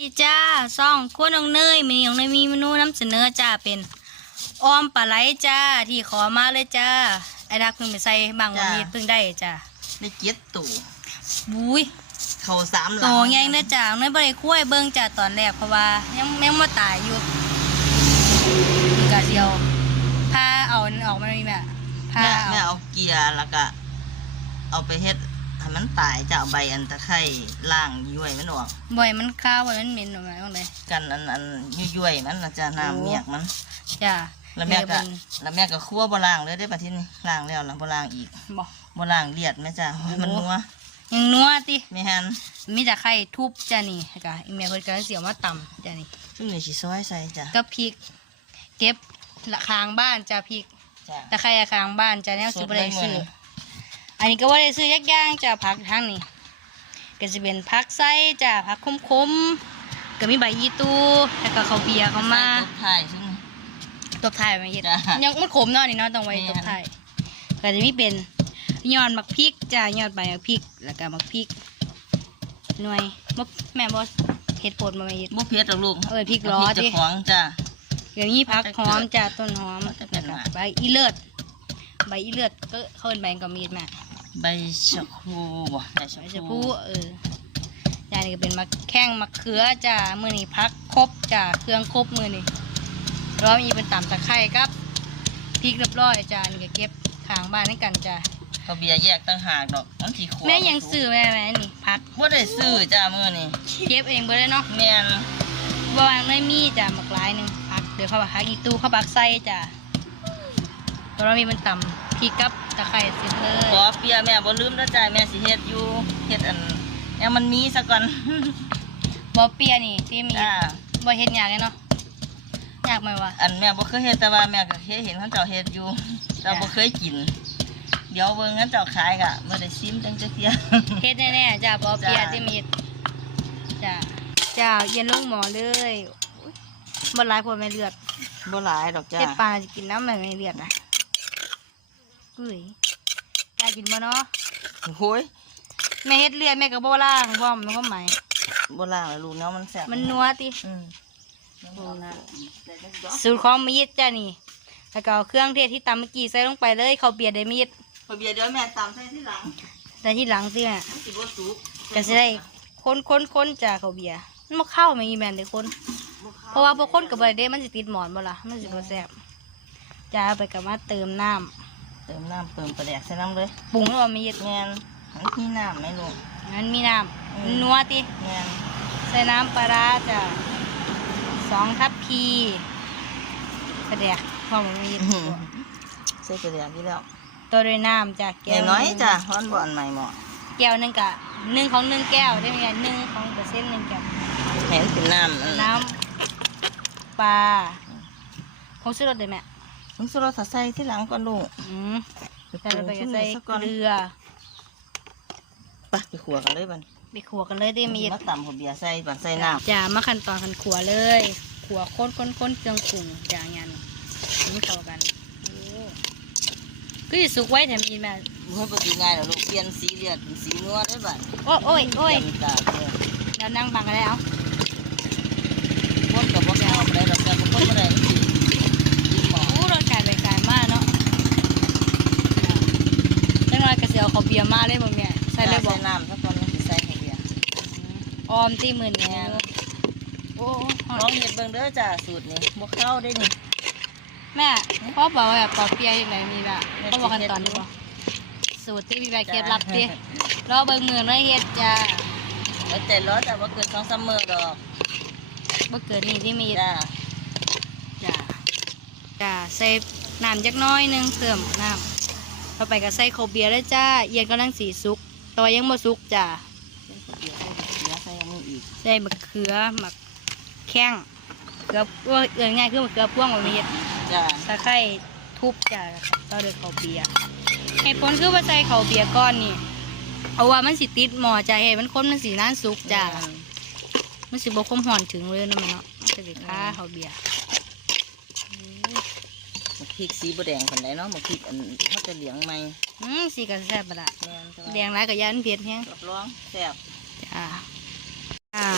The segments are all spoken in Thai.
ดีจ้าซ่องขั้วน้องเนยมีน้องเนยมีเมนูนำเสนอจ้าเป็นออมปลาไหลจ้าที่ขอมาเลยจ้าไอ้ดักเพิ่งไปใส่บางวันนี้จ้าเพิ่งได้จ้าได้เจ็ดตู่บุ้ยเข่าสามหลัโตใหญ่เนื้อจ้าเนื้อบ่ได้คุ้ยเบิ่งจ้าตอนแรกเพราะว่ายังยังบ่ตายอยู่นี่กะเดียวพาเอาอันออกมานี่แม่พาแม่เอาแม่เอาเกียร์แล้วก็เอาไปเฮ็ดให้ มันตายจะเอาใบอันตะไคร้ล่างย่วยมันออกบ่อยมันข้าวบ่อยมันเหม็นออกมาตรงไหนกันอันอันย่วยๆมันนะจะโอ้น้ำเมียกมันจ้าแล้วแม่ก็เบิ่งแล้วแม่ก็คั่วบ่ล่างเลยได้ปะที่นี่ล่างแล้วแล้วบ่ล่างอีกบ่บ่ล่างเลียดแม่จ้าให้มันโอ้นัวยังนัวติไม่ฮันมีแต่ไข่ทุบจ้านี่ค่ะอีเมลเพิ่นก็เสียวมาตำจ้านี่ซึ่งนี่สิซอยใส่จ้ะก็พริก เก็บละคางบ้านจ้าพริกจ้ะตะไคร้คางบ้านจ้าแนวสสิดบ่เลได้ยซื้อมื้ ออันนี้ก็บ่ได้ซื้อยักย่างจ้าผักทั้งนี้ก็จะเป็นผักไส้จ้าผักคมๆก็มีใบยีตูแล้วก็ข้าวเบียร์เข้ามาใส่ตบท้ายซึ่งตบท้ายมาเฮ็ดจ้ะยังมันขมเนาะนี่เนาะต้องไว้แม่นตบท้ายก็จะมีเป็นยอดมักพริกจ้ายอดใบมักพริกแล้วก็มักพริกหน่วยบ่แม่บ่เฮ็ดโพดมาไม่เฮ็ดบ่เผ็ดหรอกลูกเออพริกล้อเจะดิของจ้ะเดี๋ยวนี้พักหอมจ้าต้นหอมมันจะเป็นแล้วหก็วานใบอีเลือด ใบอีเลือดก็เคินใบกับมีดมาใบชะครูบ่ใบชะใบคจะรูพูเออจานี่ก็เป็นมะแข้งมะเขือจ้ามือนี่พักครบจ้าเครื่องครบมือนี่ร้อมอีเป็นตำตะไคร้ครับพริกเรียบร้อยจ้านี่ก็เก็บขางบ้านให้กันจ้าเขาเบียร์แยกตั้งหากดอกมันสีขวแม่ยังซื้อแม่แม่นี่พักว่าได้ซื้อจ้ามื้อนี้เก็บเองเบ่ได้เนาะแม่นบวางไม่มีจ้าหมักหลายหนึ่งพักเดี๋ยวเขาบักพักอีตู้เขาบักไส้จ้า ตอนเรามีมันตำพริกกับตะไคร้เสร็จเลยขอเปียแม่บ่ลืมนะจ้าแม่สิเฮ็ดอยู่เฮ็ดอันแม่มันมีซะก่อนบอเปียนี่ที่มีจ้าบอเฮ็ดยากเลยเนาะยากไหมวะ อันแม่บ่เคยเฮ็ดแต่ว่าแม่ก็เคยเห็นเขาเจ้าเฮ็ดอยู่เราบ่เคยกิน เดี๋ยวเบิ่งเขาเจ้าขายก็บ่ได้ชิมจังจักเที่ย เฮ็ดแน่ๆจ้าบอเปียจ้า ที่มีจ้าจ้าเย็นลงหมอเลยอุ๊ยบ่หลายพวไม่เลือดบ่หลายดอกจ้าเฮ็ดปลาจะกินน้ำแบบไม่เลือดอะ อุ้ยกล้ากินบ่เนาะโอ้ยแม่เฮ็ดเลือดแม่ก็บ่ล้างพร้อมมันก็หมายบ่ล้างเลยลูกเนาะมันแซ่บมันนัวติอืมสูตรของมีดจ้านี่แล้วก็เอาเครื่องเทศที่ตำเมื่อกี้ใส่ลงไปเลยข้าวเบียร์ได้มีดพอเบียร์เดี๋ยวแม่ตำใส่ที่หลังแต่ที่หลังสิแม่มันสิบ่สุกก็จะได้คนคนคนจากเขาวเบียร์มันมาเข้าไม่มีแมนเลยคนเพราะว่าพอคนกับบริเดมันสิติดหมอนบ่ล่ะมันสิบ่แซ่บจะเอาไปกับมาเติมน้ เติมน้ำเติมปลาแดกใส่น้ำเลยำปรุงแล้วว่ามีดแม่นมันมีน้ำไหมลูก งั้นมีน้อืมำนัวติแม่นใส่น้ำปลาร้าจ้ะสองทัพพีกระเดกพอมันมีดใส่ปลาแดกที่แล้วตัวด้วยน้ำจ้ะแก้วน้อยหนึ่งๆจ้ะฮ้อนบ่อนใหม่หมอแก้วหนึ่งกะหนึ่งของหนึ่งแก้วได้ไหมไงหนึ่งของเปอร์เซ็นต์หนึ่งแก้ว เห็นเป็นน้ำอันน้ำปลาคงซื้อรถได้ไหม มึงสุรสใส่ที่หลังก่อนลูกอืมแต่เราไปก็ใส่สักเกก่อนลือไปไปขัวกันเลยบันไปขัวกันเลยได้มีดมาตำหัวเบียร์ใส่บันใส่น้จ่ามาขั้นตอนขันขัวเลยขัวค้นค้นค้นเครื่องปรุงจ่ายันนี่เข้ากันโอ้ก็สิสุกไว้แถมมีแม่ำมันปกติง่ายหรอลูกเปลี่ยนสีเลือดเป็นสีนัวได้บันโอ้ยโอ้ยโอ้ยเปลี่นตาเด้อเรานั่งบังกันแล้วคนกับว่าเอาไปเราจะบ่คนบ่ได้มันสิกินหมอ โอ้รสชาติไปไกลมากเนาะ จังไรกระเสียวเขาวเบียร์มาเลยบ่แม่ใส่เลยบ่ใส่น้ำสักก่อนมันสิใส่ให้เบียร์ออมตีหมื่นเนี่ยโอ้ยลองเฮ็ดเบิ่งเด้อจ้าสูตรนี้บ่เข้าได้นี่แม่พ่อบอกว่าแบบปอเปียยังไงมีแบบเขาบอกกันตอนนี้บ่สูตรที่มีแบบเคล็ดลับดิรอเบิ่งมือเลยเฮ็ดจ้าแล้วใจร้อนแต่ว่าเกิน2 3มื้อดอกบ่เกินนี่ที่มีจ้าจ้าจ้าใส่น้ำจักหน้อยหนึงเติมน้ำ ต่อไปก็ใส่ข้าวเบียร์แล้วจ้าเอีย็นกำลังสีสุกแตัวายังบ่สุกจ้าเบียร์ใส่เบียร์ใส่อันนี้อีกใส่มะเขือมะแข้งเขือว่าเอื่นง่ายคือมะเขือพ่วงบ่มีจ้าตะไคร้ทุบจ้าต่อด้วยข้าวเบียร์เหตุผลคือว่าใส่ข้าวเบียร์ก้อนนี่เอาว่ามันสิติดหม้อจ้าเฮ็ดมันคนมันสิน่านสุกจ้ามันสิบ่คมห่อนถึงเลยนะมันเนาะมันจะสิค่าข้าวเบียร์ห มกพริกสีบแดงคนไหนเนาะหมกพริกอันเขาจะเหลียงไหมอืมสีก็แซ่บปะละแม่นแต่ว่าแดงร้ายกับยันเผ็ดแฮงรับรองแซ่บจ้าอ่า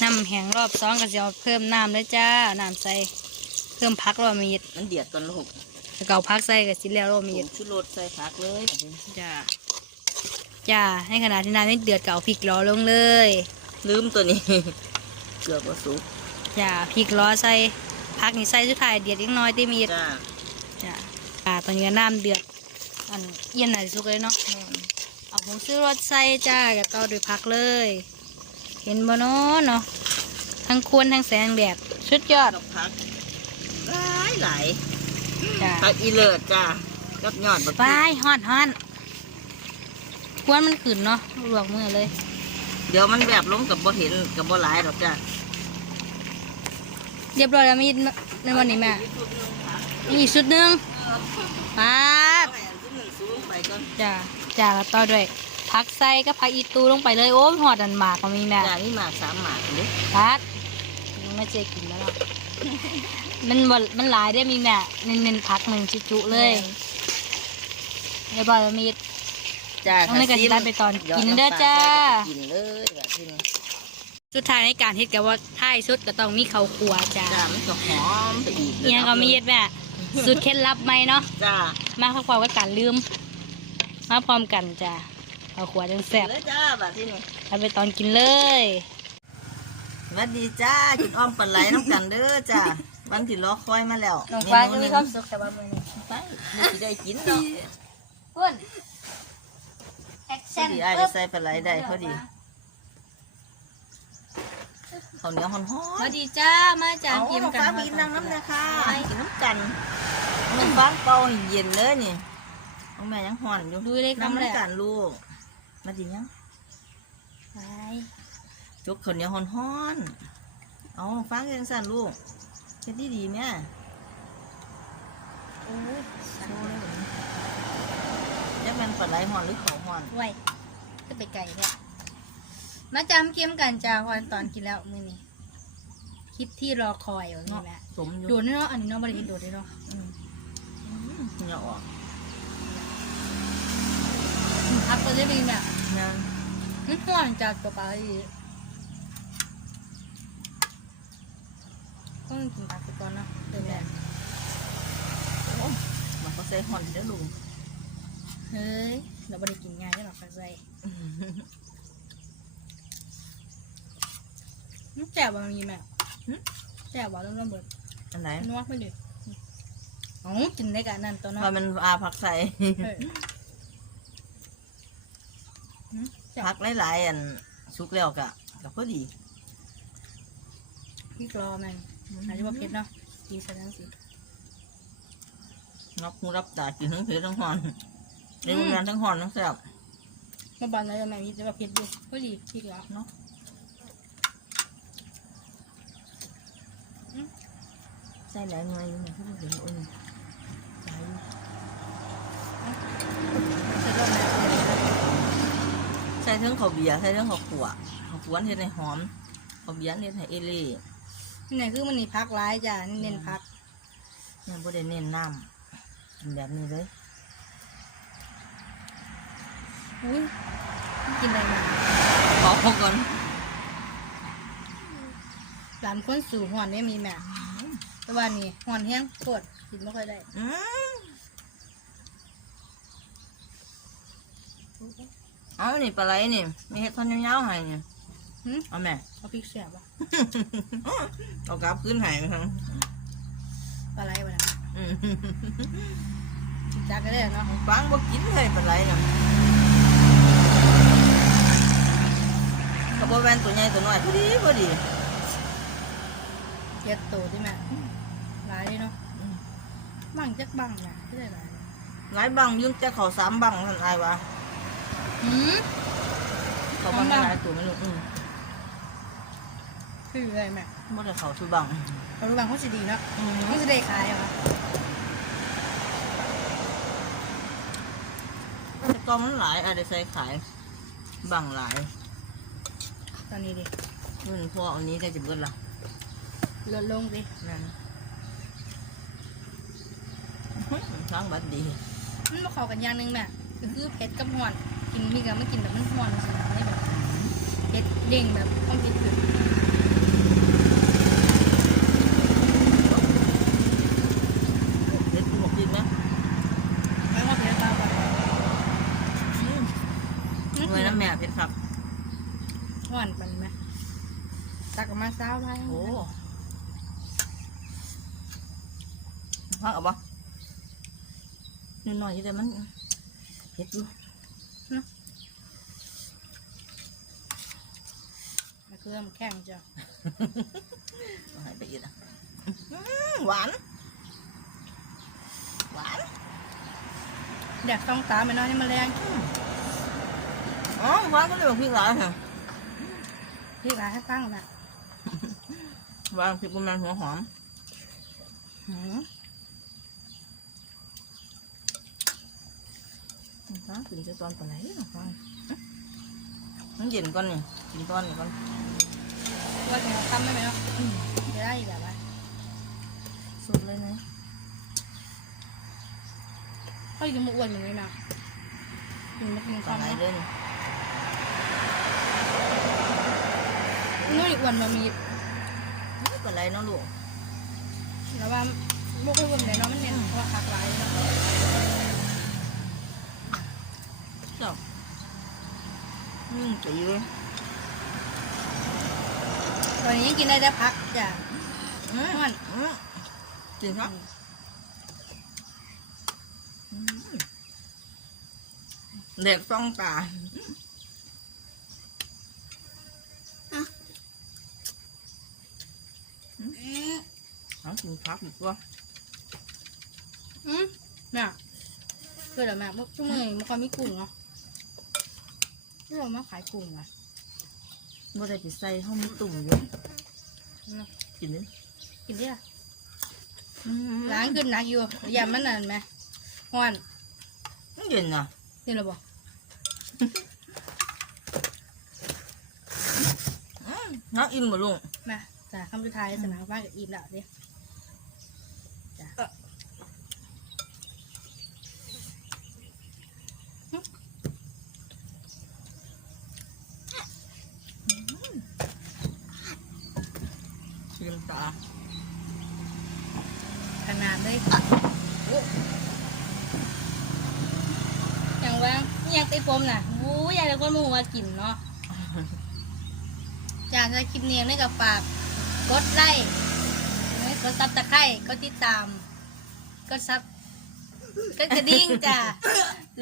น้ำแห้งรอบสองก็จะเอาเพิ่มน้ำเลยจ้าน้ำใส่เพิ่มพักรอบมีดมันเดือดก่อนลูกแล้วก็เอาพักใส่กับสิแล้วรอบมีผดงชูรสใส่ผักเลยจ้าจ้าให้ขนาดที่น้ำไม่เดือดเก่าพริกล้อลงเลย ลืมตัวนี้ เกือบว่าสุกจ้าพริกล้อใส่พักนี่ใส่สุดท้ายเดือดอีกน้อยได้มีดจ้าจ้าอ่า ตอนนี้ก็น้ำเดือดอันเย็นหน่อยสุกเลยเนาะแม่นเอาผงซื้อรสใส่จ้ากับต่อด้วยพักเลย เห็นบ่เนาะเนาะทั้งควนทั้งแสงแดดสุดยอดกับผักหลายหลายจ้าผักอีเลิศจ้ากับยอดบักไปพริกฮอนฮอนควนมันขึ้นเนาะลวกมือเลย เดี๋ยวมันแบบลงกับบ่เห็นกับบ่หลายดอกจ้าเรียบร้อยแล้วมีในวันนี้แม่มีอีกชุดหนึง ปาดเอาไว้อันที่หนึ่งสูงไปก่อนจ้าจ้าแล้วต่อด้วยผักใส่กับผักอีตูลงไปเลยโอ้ยหอดอันหมากก็มีแม่จ้านี่หมากสามหมากเด้พัดยังไม่เจกินแล้วหรอกมันบ่มันหลายได้มีแม่เน้นๆพักหนึ่งจุๆเลยเรียบร้อยแล้วมีจ้าต้องให้กันสิได้ไปตอนกินเด้อจ้ากินเลยแบบที่นี่สุดท้ายในการเฮ็ดกับว่าท้ายสุดก็ต้องมีข้าวคั่วจ้าจ้ามันก็หอมไปอีกเอียงก็มีเฮ็ดแม่ สุดเคล็ดลับไหมเนาะจ้ามาข้าวคั่วกับการลืม มาพร้อมกันจ้าข้าวคั่วจังแซ่บเลยจ้าแบบที่นี่เอาไปตอนกินเลยสวัสดีจ้ากินอ้อมปลาไหลน้ำกันเด้อจ้าวันที่รอคอยมาแล้วน้องฟ้าจะมีความสุขแต่ว่ามื้อนี้ไปนี่สิได้กินเนาะอ้วนแอคพอชั่นดีอ้ายได้ใส่ปลาไหลได้พอดี ข้าวเหนียวหอนสๆวัสดีจ้ามาจาเอากกินน้องกันฟ้าบีนั่งน้ำเลยค่ะกินน้ำกันน้องฟ้าเป่าให้เย็นเลยนี่น้องแม่ยังห่อนอยู่ดูเลยน้ำคำแรกน้ำกันลูกมาดียังไปจุกข้าวเหนียวห่อนๆเอาน้องฟ้าเรียงสั่นลูกเฮ็ดดีดีๆแม่โอ้ยโชว์เลยยักแม่นปลาไหลห่อนหรือเขาห่อนไหวจะไปไก่เนี่ย มาจำเกมกันจ้าวันตอนกินแล้วมื้อนี้คลิปที่รอคอยวันนี้เนาะแหละสมอยู่โดดเนาะอันนี้เนาะบริกินโดดเลยเนาะอืมอืมเหนียวออกพักตัวได้ดีแบบนะนี่ห่อนจากตัวปลาอีกต้องกินผักไปก่อนเนาะเดี๋ยวแม่โอ้มันก็ใส่ห่อนเด้อลุงเฮ้ยเราบริกินง่ายได้หรอกผักใส่ มันแจ่บว่ามีแม่แจ่บว่าเริ่มเริ่มเบิดอันไหนนวดไม่เลยอ๋อกินได้กันนั่นตัวเน้อว่ามันอาผักใส่ผักหลายๆอันสุกแล้วกะกับพอดีพี่กรอแม่งอาจจะว่าเผ็ดเนาะดีซะทั้งสินับหูรับตากินทั้งเผ็ดทั้งห่อนในโรงงานทั้งห่อนทั้งแซ่บเมื่อบ้านเราแม่งจะว่าเผ็ดอยู่ก็ดีพี่กรอเนาะ ใส่หลายหน่วยอยู่เนี่ยเขาบอกเห็นโอ้ยตายอยู่ใส่รอบแม่ใส่เทั้งข้าวเบียร์ใส่เทั้งข้าวขัวข้าวขัวเฮ็ดให้หอมข้าวเบียร์เฮ็ดให้เอเล่นี่ไหนคือมันนี่พักร้ายจ้ะนี่เน้นพักเนี่ยบ่ได้เน้นน้ำกินแบบนี้เลยอุ้ยกินอะไรมาขอก่อนหลานคนสู่หอนเนี่ยมีแม่ แต่ว่านี่หอนแห้งปวดกินไม่ค่อยได้อืมเอานี่ปลาไหลนี่ มีเห็ดทอนยาวๆให้นี่หืมเอาแม่ เอาพริกเสียบอะเอากลับขึ้นให้มั้งปลาไหลวะนะอืมจิจักก็ได้เนาะฟังบ่กินเลยปลาไหลน่ะก็บ่แม่นตัวใหญ่ตัวน้อยพอดีพอดี เจ็ดตัวที่แม่ ร้ายเลยเนาะอืมบังจักบังนะที่ได้ร้ายหลายบังยุ่งจะเขาสามบังท่านอายวะหืมเขาบังสามบังหลายตัวไม่รู้อืมคืออะไรแม่บ่ได้เขาทุบังเอาดูบังเขาจะดีเนาะอืมเขาจะได้ขายเหรอแต่ก็มันหลายอะไรใส่ขายบังหลายตอนนี้ดินู่นพวกอันนี้ได้จะเบิดละลดลงดินั่น ล้างบัดดีมันมาขอกันอย่างหนึงแม่คือเผ็ดกับหอนกินมีกับไม่กินแบบมันหอนสิไม่แบบเผ็ดเด้งแบบต้องกินเผ็ดเผ็ดหมกินไหมไม่วาเผ็ดตาไปอืมมันเวกิแม่เผ็ดผักหอนไปไหมตักออกมาเศร้าไปโอ้ผักเอาปะ น่อยอยู่แต่มันเผ็ดอยู่มาเครื่องแข็งจ้ะเอาให้ไปอีกอะอื้อหวาน หวานแดกต้องตามไปน้อยนี่มันแรงอ๋อหวานก็เลยบอกพริกหลายเหรอพี่ร้ายให้ตั้งนะหวานพริกประมาณหัวหอม หืม ฟ้ากินจะตอนปลาไหลหรอฟังมันเย็นก่อนนี่กินตอนนี่ก่อนว่าจะทำได้ไหมเนาะจะได้อีกแบบว่าสุดเลยนะเขาจะมาอ้วนอย่างนี้นะกินมากินปข้าลาวไหลนะเลยนี่นู่นอีกอ้วนมามีปลาไหลเนาะลูกแล้วว่าบุกไปบนไหนเนาะมันเน้นว่าคักหลายเนาะ เจ้า อืมตีเลยตอนนี้ยังกินได้แต่พักจ้ะอืมมันอืมจริงครับอืมเด็กต้องตาเอากินพักดีกว่าอืมน่ะคือแบบแม่พวกทุกมือมันก็มีกุ้งเนาะ ที่เรามาขายกุ้งอะบ่ได้ไปใส่ห้องมีตุ่มอยู่เนาะกินดิกินดิล่ะอืมล้างขึ้นหนักอยู่ยามมันนั่นไหมฮ้อนมันเย็นอะนี่เราบอกอืมน้าอิ่มบ่ลุงมาจ้ะคำสุดท้ายสนามบ้านกับอีมแล้วดิจ้ ชิมตาขนาดเลยอย่างว่านี่ยังตีปมน่ะวู้ยายเลยคนมาหัวกินเนาะอยากจะคลิปเนียงได้กับฝากกดไลค์กดซับตะไคร้กดติดตามกดซับกดกระดิ่งจ้ะ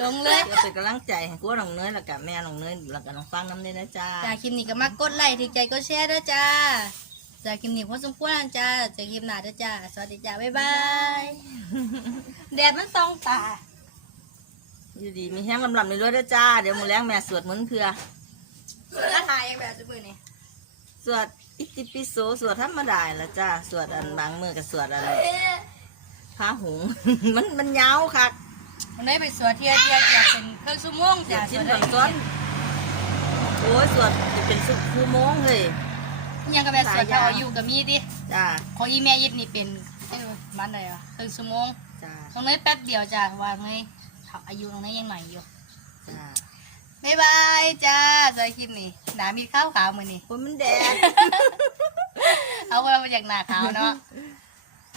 ลงเลยเดี๋ยวเป็นกำลังใจให้กูน้องเนยแล้วกับแม่น้องเนยแล้วกับน้องฟังน้ำเลยนะจ้าจากคลิปนี้ก็มากดไลค์ถึงใจก็แชร์ด้วยจ้า จากคลิปนี้พอสมควรแล้วจ้าจากคลิปหน้าด้วยจ้า สวัสดีจ้า บ๊ายบาย แดดมันต้องตา อยู่ดีมีแห้งลำลำเลยด้วยจ้า เดี๋ยวมือแรงแม่สวดเหมือนเพื่อถ้าถ่ายแบบจะมือนี่สวดอิติปิโสสวดธรรมดาละจ้า สวดอันบางมือกับสวดอะไรพระหงส์ มันมันยาวคักมันได้ไปสวดเทียเทียอยากเป็นเครื่องชั่วโมงเดี๋ยจ้าวชิ้นสวดก่อนก้อนโอ้ยสวดจะเป็นสุคูโมงเลย ยังกับแบบสวดเท่าอยู่กับมีดิจ้าของอีแม่ยิดนี่เป็นเอ้ยมันอะไรวะเครื่องชั่วโมงจ้าตรงนี้แป๊บเดียวจ้าว่าไงอายุตรงนี้ยังใหม่อยู่จ้าบ๊ายบายจ้าสวยคลิปนี้หนามีข้าวขาวมือนี่คนมันแดด เอาเรามาจากหนาขาวเนาะจ